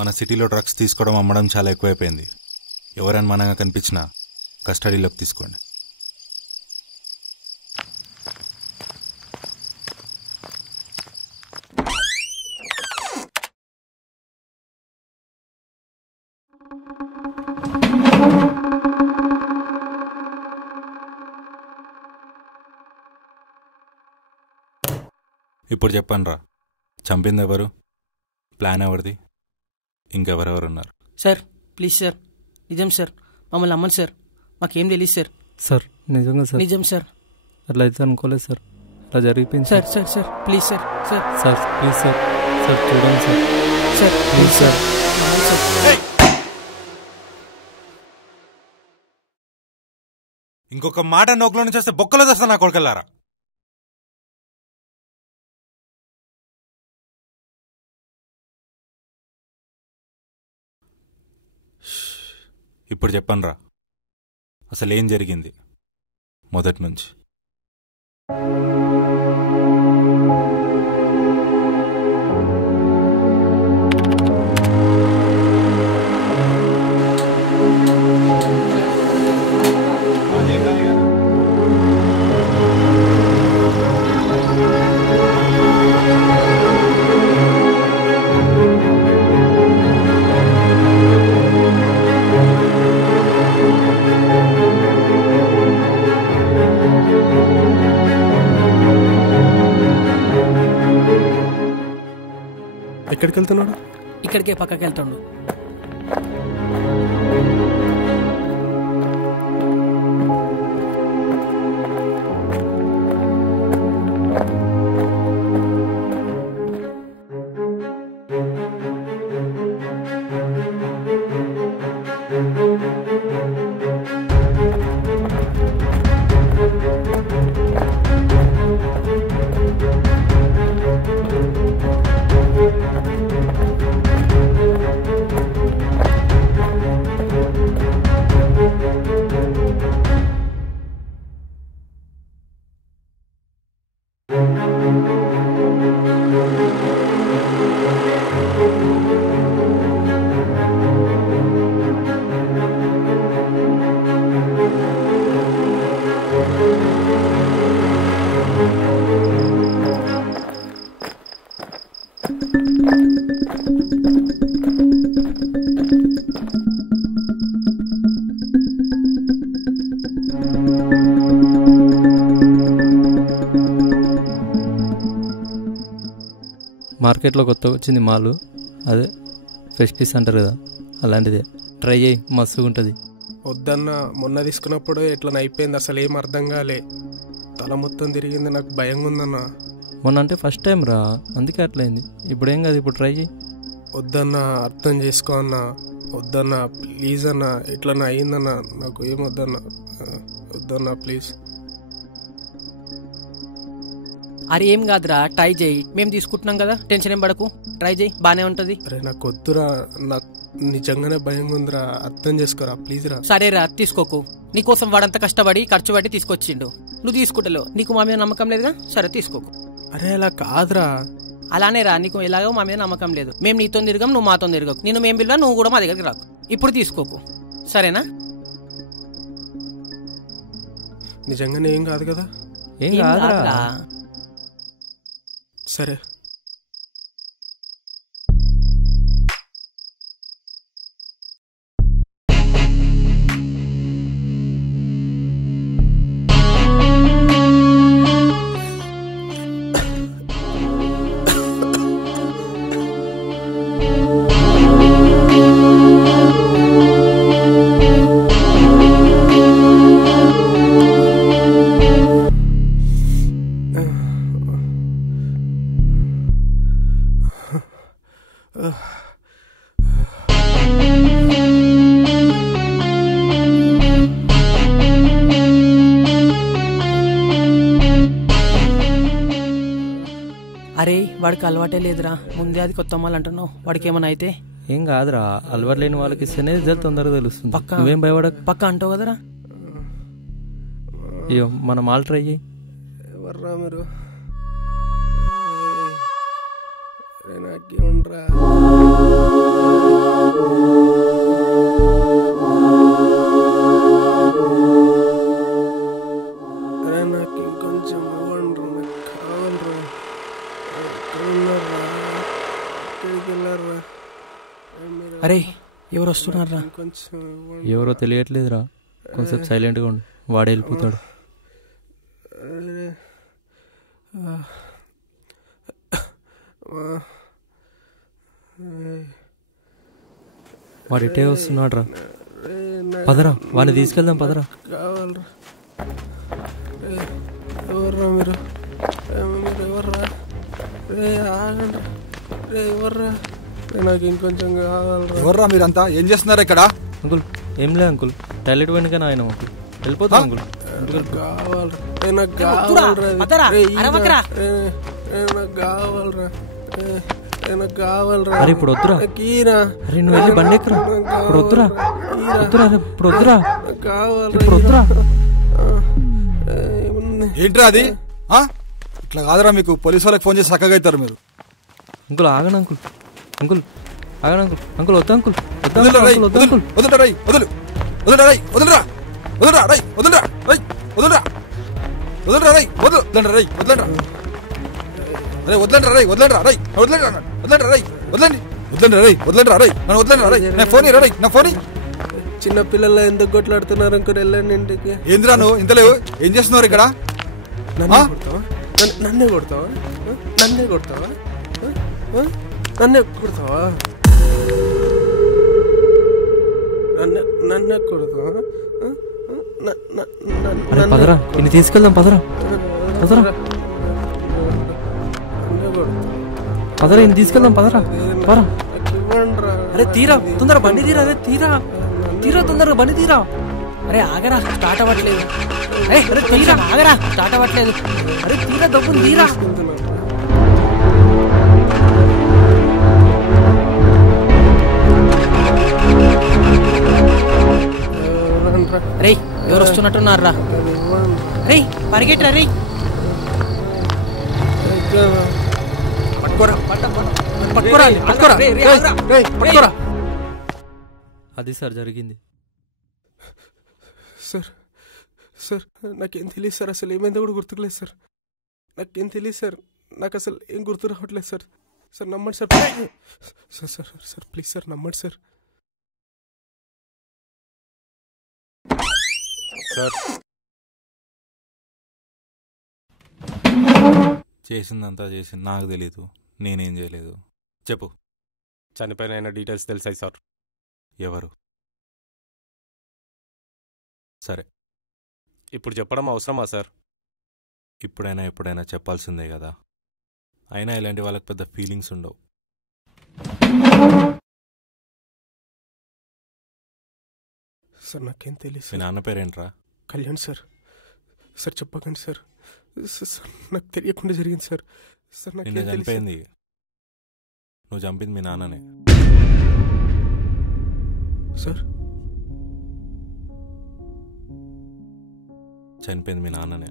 మన సిటీలో డ్రగ్స్ తీసుకోవడం అమ్మడం చాలా ఎక్కువైపోయింది. ఎవరైనా మనగా కనిపించినా కస్టడీలోకి తీసుకోండి. ఇప్పుడు చెప్పండి రా, చంపింది ఎవరు, ప్లాన్ ఎవరిది, ఇంకెవరెవరు ఉన్నారు? సార్ ప్లీజ్ సార్, నిజం సార్, మమ్మల్ని అమ్మను సార్, మాకేం తెలియదు సార్. సార్ నిజంగా సార్, నిజం సార్, అట్లా అయితే అనుకోలేదు సార్, అట్లా జరిగిపోయింది sir. Sir sir please sir, sir sir please sir, sir చూడండి సార్, సార్ ప్లీజ్ సార్. ఇంకొక మాట నోకులో నుంచి వస్తే బొక్కలో తెస్తా నా కొడుకెళ్ళారా. ఇప్పుడు చెప్పండి రా, అసలు ఏం జరిగింది మొదటి నుంచి? ఎక్కడికి వెళ్తున్నాడు? ఇక్కడికే పక్కకి వెళ్తాడు. మార్కెట్లో కొత్తగా వచ్చింది మాలు, అదే ఫ్రెష్ పీస్ అంటారు కదా, అలాంటిదే ట్రై చేయి, మస్తుగా ఉంటుంది. వద్దన్న, మొన్న తీసుకున్నప్పుడు ఎట్లా అయిపోయింది, అసలు ఏం అర్థం కాలే, తల మొత్తం తిరిగింది, నాకు భయంగా ఉందన్న. మొన్న అంటే ఫస్ట్ టైం రా, అందుకే అట్లయింది. ఇప్పుడు ఏం కాదు, ఇప్పుడు ట్రై చేయి. వద్దన్న, అర్థం చేసుకో అన్న, వద్దన్న ప్లీజ్ అన్న, ఎట్లన్నా అయ్యిందన్న, నాకు ఏం వద్దన్న, వద్దన్న ప్లీజ్. అరే ఏం కాదురా, ట్రై చేయి, మేము తీసుకుంటున్నాం కదా, టెన్షన్ ఏం పడకు, ట్రై చేయి, బానే ఉంటది. అరే నాకు వద్దురా, నాకు నిజంగానే భయంగా ఉందిరా, అర్థం చేసుకోరా ప్లీజ్ రా. సరేరా తీసుకోకు, నీకోసం వాడంతా కష్టపడి ఖర్చు పడి తీసుకొచ్చిండు, నువ్వు తీసుకుంటలేవు, నీకు మా మీద నమ్మకం లేదుగా, సరే తీసుకోకు. అరే అలా కాదురా. అలానే రా, నీకు ఎలాగో మా మీద నమ్మకం లేదు, మేము నీతో తిరగం, నువ్వు మాతో తిరగకు, నేను మేము పిలువా, నువ్వు కూడా మా దగ్గరికి రాకు. ఇప్పుడు తీసుకోకు, సరేనా? నిజంగానే ఏం కాదు కదా? ఏం కాదురా. సరే. అరే వాడికి అలవాటే లేదురా, ముందే అది కొత్త అమ్మాలి అంటున్నావు, వాడికి ఏమైనా అయితే? ఏం కాదురా, అలవాటు లేని వాళ్ళకి ఇస్తేనే రిజల్ట్ తొందరగా తెలుస్తుంది. పక్కా నువ్వేం భయపడ, పక్క అంటావు కదరా. అయ్యో మన మాల్ ట్రై చేయి. ఎవర్రా మీరు? నాకేమనరా నాకు ఇంకొంచెం ఇవ్వండి, నాకు కావాలరా. ఎక్కడికి వెళ్ళారా? అరే ఎవరు వస్తున్నారా? కొంచెం ఎవరో తెలియట్లేదురా, కొంచెం సైలెంట్గా ఉండు, వాడు వెళ్ళిపోతాడు. వాడు ఇటే వస్తున్నాడు రా. పదరా, వాడిని తీసుకెళ్దాం పదరా. కావాలరా. ఎవర్రా మీరు? మీరు ఎవర్రా? ఆగండి. ఎవర్రా? నాకు ఇంకొంచెం కావాలరా. ఎవర్రా మీరంతా? ఏం చేస్తున్నారు ఇక్కడ? అంకుల్ ఏం లేదు అంకుల్, టాయిలెట్ వెనుకనే ఆయన అంకుల్, వెళ్ళిపోతాం అంకుల్. కావాలరా, నాకు కావాలరా, నాకు కావాలరా, నాకు కావాలరా. అరే ఇప్పుడు వద్దురా, అరే నువ్వు వెళ్ళి బండి ఎక్కురా, ఇప్పుడు వద్దురా, వద్దురా, ఇప్పుడు వద్దురా, ఇప్పుడు వద్దురా. ఏంట్రా అది? ఇట్లా కాదురా, మీకు పోలీసు వాళ్ళకి ఫోన్ చేసి చక్కగా అవుతారు మీరు. అంకుల్ ఆగండి అంకుల్, అంకుల్ ఆగండి అంకుల్, అంకుల్ వద్దా అంకుల్, వదలరా రై, వదలరా రై, వదలు, వదలరా రై, వదలరా, వదలరా రై, వదలరా రై, వదలరా, వదలరా రై, వదలరా రై, వదలరా, అరే వదలండి రై, వదలండి రై, వదలండి, వదలండి రై, వదలండి, వదలండి రై, వదలండి రై, నన్ను వదలండి రై, నా ఫోన్ రై, నా ఫోన్. చిన్న పిల్లలు ఎందుకు కొట్లాడుతున్నారు అనుకుని వెళ్ళండి ఇంటికి. ఏంద్రా నువ్వు ఇంతలేవు? ఏం చేస్తున్నారు ఇక్కడ? నన్నే కొడతావా? నన్నే కొడతావా? నన్నే కొడతావా? నన్నే కొడతావా? నన్నే కొడతావా? అరే పదరా, ఇన్ని తీసుకెళ్దాం పదరా, పదరా, పదరా, ఇన్ని తీసుకెళ్దాం పదరా, పదరా. అరే తీరా తొందర బండి తీరా, అరే తీరా, తీరా తొందరగా బండి తీరా. అరే ఆగరా, స్టార్ట్ అవ్వట్లేదు. అరే తీరా, ఆగరా, స్టార్ట్ అవ్వట్లేదు. అరే తీరా, డబ్బులు తీరా. రే ఎవరు వస్తున్నట్టున్నారా? రే పరిగెట్టరా, రే పట్టుకోరా, పట్టుకోరా, పట్టుకోరా, పట్టుకోరా. అది సార్ జరిగింది. సార్ నాకేం తెలియదు సార్, అసలు ఏమైందో కూడా గుర్తుకులేదు సార్. నాకేం తెలియదు సార్, నాకు అసలు ఏం గుర్తు రావట్లేదు సార్. సార్ నమ్మండి sir, sir sir sir please sir నమ్మండి సార్. సార్ చేసిందంతా చేసింది నాకు తెలీదు, నేనేం చేయలేదు. చెప్పు. చనిపోయిన ఆయన డీటెయిల్స్ తెలిసాయి సార్. ఎవరు? సరే, ఇప్పుడు చెప్పడం అవసరమా సార్? ఇప్పుడైనా ఎప్పుడైనా చెప్పాల్సిందే కదా. అయినా ఇలాంటి వాళ్ళకి పెద్ద ఫీలింగ్స్ ఉండవు. సార్ నాకేం తెలియదు మీ సార్. నాన్న పేరేంట్రా? కళ్యాణ్ సార్. సార్ చెప్పకండి సార్. సార్ నాకు తెలియకుండా జరిగింది సార్. సార్ నిన్న నాకు చనిపోయింది నువ్వు చంపింది మీ నాన్ననే. సార్ చనిపోయింది మీ నాన్ననే.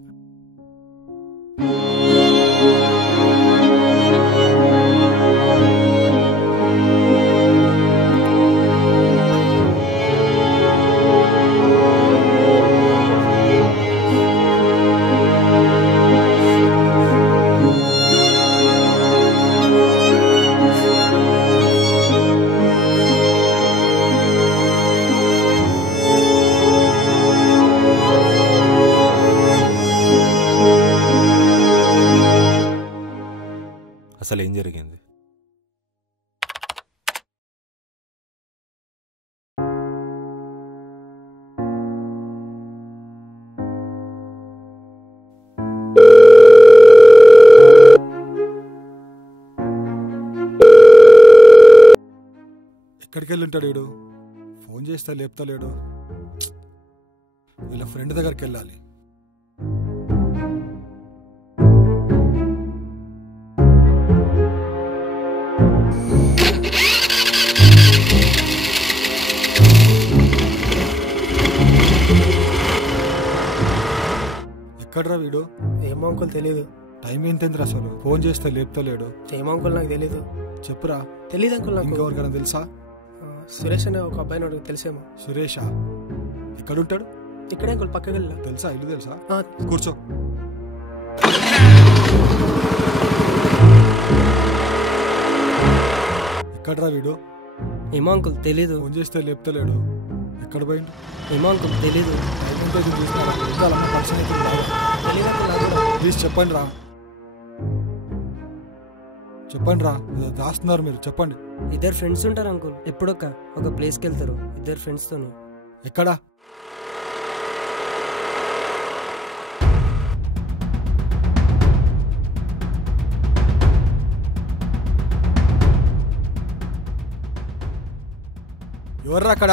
అసలు ఏం జరిగింది? ఎక్కడికి వెళ్ళి ఉంటాడు వీడు? ఫోన్ చేస్తే లేపుతలేడు. వీళ్ళ ఫ్రెండ్ దగ్గరికి వెళ్ళాలి. ఎక్కడ్రా వీడు? ఏమో అంకుల్ తెలియదు. టైం ఏంటందిరా అసలు? ఫోన్ చేస్తే లేపుతలేడు. ఏమో అంకుల్ నాకు తెలీదు. చెప్పురా. తెలీదు అంకుల్ నాకు. ఇంకెవరికైనా తెలుసా? సురేష్ అనే ఒక అబ్బాయి నాకు తెలిసేమో. సురేషా? ఎక్కడుంటాడు? ఇక్కడే అంకుల్ పక్కకి వెళ్ళా. తెలుసా? ఇల్లు తెలుసా? కూర్చో. ఎక్కడ్రా వీడు? ఏమో అంకుల్ తెలీదు. ఫోన్ చేస్తే లేపుతలేడు. ఎక్కడ పోయిండు? ఏమో అంకుల్ తెలీదు. ప్లీజ్ చెప్పండి రా. చెప్పండి రా, దాస్తున్నారు మీరు. చెప్పండి. ఇద్దరు ఫ్రెండ్స్ ఉంటారు అంకుల్. ఒక ప్లేస్కి వెళ్తారు ఇద్దరు ఫ్రెండ్స్తో. ఎక్కడా? ఎవర్రా అక్కడ?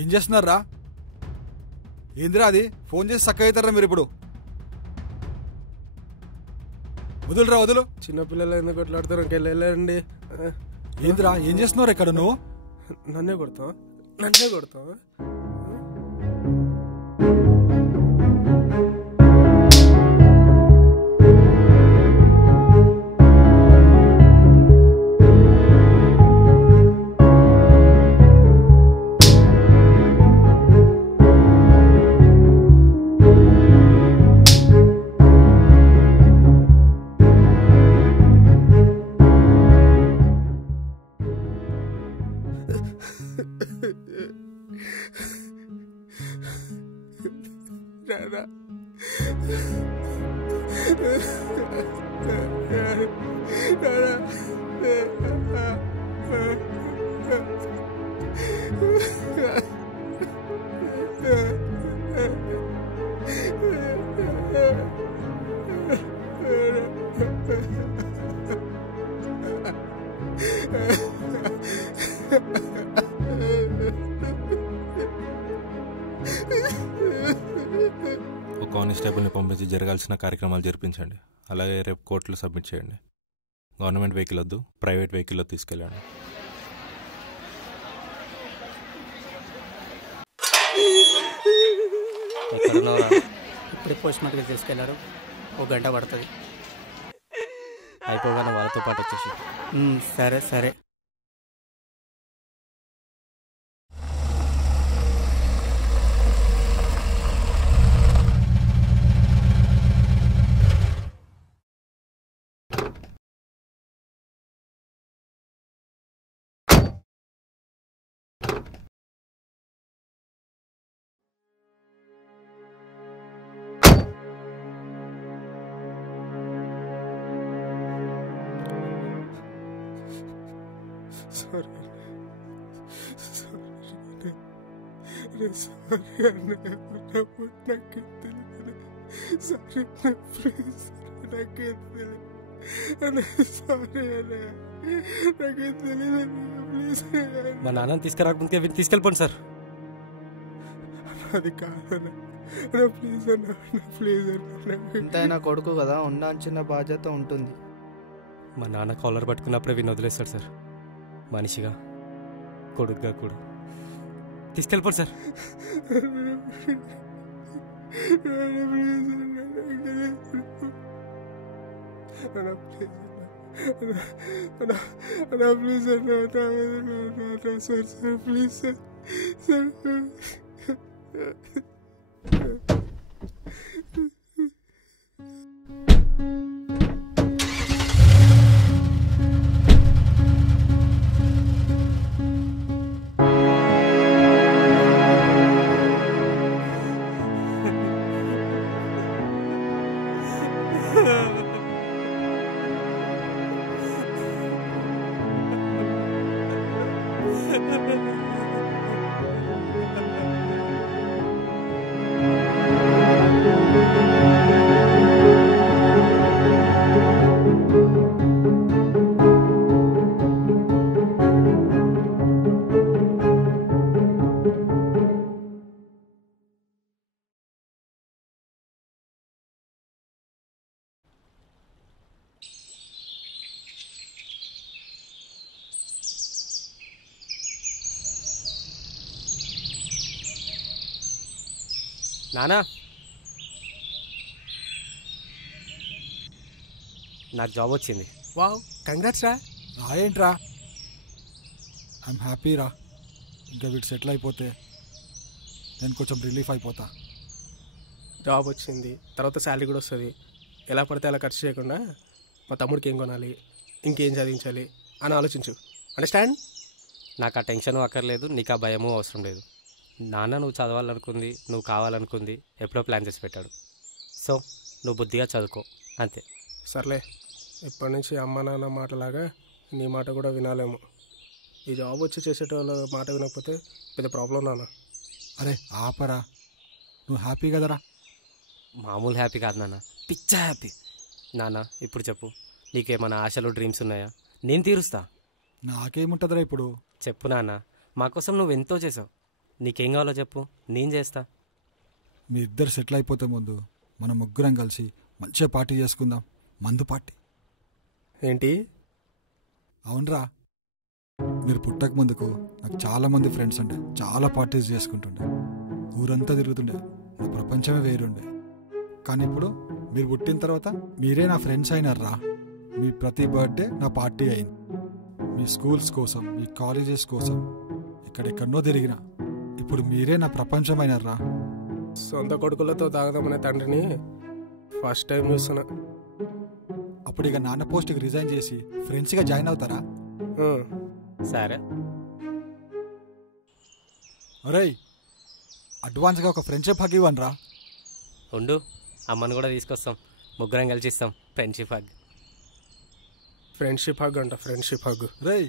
ఏం చేస్తున్నారా? ఏందిరా అది? ఫోన్ చేసి చక్కగా అవుతారా మీరు ఇప్పుడు? వదులురా, వదులు. చిన్నపిల్లలు ఎందుకు కొట్లాడతారు? ఇంకెళ్ళండి. ఏందిరా, ఏం చేస్తున్నారు ఇక్కడ నువ్వు? నన్నే కొడతావు? కానిస్టేబుల్ని పంపించి జరగాల్సిన కార్యక్రమాలు జరిపించండి. అలాగే రేపు కోర్టులో సబ్మిట్ చేయండి. గవర్నమెంట్ వెహికల్ వద్దు, ప్రైవేట్ వెహికల్లో తీసుకెళ్ళండి. ఇప్పుడే పోస్ట్ మార్టంకి తీసుకెళ్లారు. 1 గంట పడుతుంది. అయిపోగానే వాళ్ళతో పాటు వచ్చేసి. సరే సరే. మా నాన్నని తీసుకురాకముందుకే వీటిని తీసుకెళ్ళిపోండి సార్. అది కాదన్నా, ప్లీజ్ అన్నా, ప్లీజ్ అన్నా. ఎంతైనా కొడుకు కదా, ఉండాల్సిన బాధ్యత ఉంటుంది. మా నాన్న కాలర్ పట్టుకున్నప్పుడే వీని వదిలేస్తాడు సార్. మనిషిగా, కొడుకుగా కూడా. తీసుకెళ్ళిపోండి sir. Please sir, please sir. నానా నాకు జాబ్ వచ్చింది. వావ్, కంగ్రాట్స్ రా. రాయేంట్రా, ఐఎమ్ హ్యాపీ రా. ఇంకా వీడు సెటిల్ అయిపోతే నేను కొంచెం రిలీఫ్ అయిపోతా. జాబ్ వచ్చింది, తర్వాత శాలరీ కూడా వస్తుంది. ఎలా పడితే అలా ఖర్చు చేయకుండా మా తమ్ముడికి ఏం కొనాలి, ఇంకేం చదివించాలి అని ఆలోచించు. అండర్స్టాండ్? నాకు ఆ టెన్షన్ అక్కర్లేదు, నీకు ఆ భయము అవసరం లేదు. నాన్న నువ్వు చదవాలనుకుంది, నువ్వు కావాలనుకుంది ఎప్పుడో ప్లాన్ చేసి పెట్టాడు. సో నువ్వు బుద్ధిగా చదువుకో, అంతే. సర్లే, ఇప్పటి నుంచి అమ్మ నాన్న మాటలాగా నీ మాట కూడా వినాలేమో. ఈ జాబ్ వచ్చి చేసేటోళ్ళ మాట వినకపోతే పెద్ద ప్రాబ్లం నాన్న. అరే ఆపరా, నువ్వు హ్యాపీ కదరా? మామూలు హ్యాపీ కాదు నాన్న, పిచ్చ హ్యాపీ. నాన్న ఇప్పుడు చెప్పు, నీకేమైనా ఆశలు డ్రీమ్స్ ఉన్నాయా? నేను తీరుస్తా. నాకేముంటుందిరా ఇప్పుడు? చెప్పు నాన్న, మాకోసం నువ్వు ఎంతో చేసావు. నీకేం కావాలో చెప్పు, నేను చేస్తా. మీ ఇద్దరు సెటిల్ అయిపోతే ముందు మనం ముగ్గురం కలిసి మంచిగా పార్టీ చేసుకుందాం. మందు పార్టీ. ఏంటి? అవునరా, మీరు పుట్టక ముందుకు నాకు చాలామంది ఫ్రెండ్స్ ఉండే, చాలా పార్టీస్ చేసుకుంటుండే, ఊరంతా తిరుగుతుండే, నా ప్రపంచమే వేరుండే. కానీ ఇప్పుడు మీరు పుట్టిన తర్వాత మీరే నా ఫ్రెండ్స్ అయినారా. మీ ప్రతి బర్త్డే నా పార్టీ అయింది. మీ స్కూల్స్ కోసం, మీ కాలేజెస్ కోసం ఎక్కడెక్కడనో తిరిగిన. ఇప్పుడు మీరే నా ప్రపంచం అయినారా. సొంత కొడుకులతో తాగదామనే తండ్రిని ఫస్ట్ టైం చూస్తున్నా. అప్పుడు ఇక నాన్న పోస్ట్కి రిజైన్ చేసి ఫ్రెండ్స్గా జాయిన్ అవుతారా? సరే. అరే అడ్వాన్స్గా ఒక ఫ్రెండ్షిప్ హగ్ ఇవ్వను రా. ఉండు, అమ్మని కూడా తీసుకొస్తాం, ముగ్గురం కలిసి ఇస్తాం ఫ్రెండ్షిప్ హగ్. ఫ్రెండ్షిప్ హగ్ అంట, ఫ్రెండ్షిప్ హగ్. రేయ్